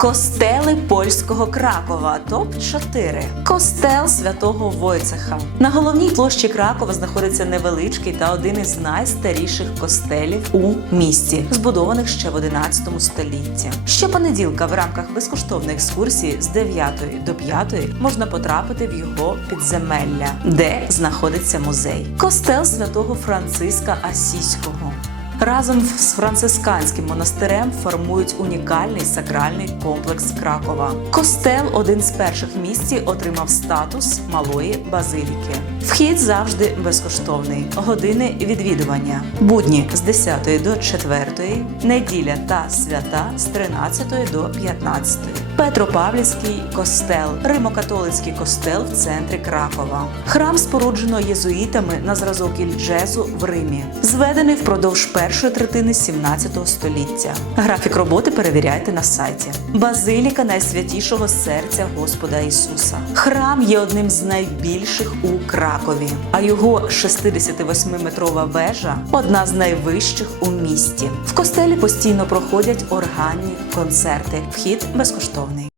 Костели польського Кракова, топ 4 Костел святого Войцеха. На головній площі Кракова знаходиться невеличкий та один із найстаріших костелів у місті, збудованих ще в 11 столітті. Щопонеділка в рамках безкоштовної екскурсії з 9 до 5 можна потрапити в його підземелля, де знаходиться музей. Костел святого Франциска Асіського. Разом з францисканським монастирем формують унікальний сакральний комплекс Кракова. Костел один з перших в місті отримав статус малої базиліки. Вхід завжди безкоштовний. Години відвідування будні з 10 до 4, неділя та свята з 13 до 15. Петропавлівський костел, Римо-католицький костел в центрі Кракова. Храм споруджено єзуїтами на зразок Ільджезу в Римі, зведений впродовж першої третини 17 століття. Графік роботи перевіряйте на сайті. Базиліка найсвятішого серця Господа Ісуса. Храм є одним з найбільших у Кракові, а його 68-метрова вежа одна з найвищих у місті. В костелі постійно проходять органні концерти. Вхід безкоштовний.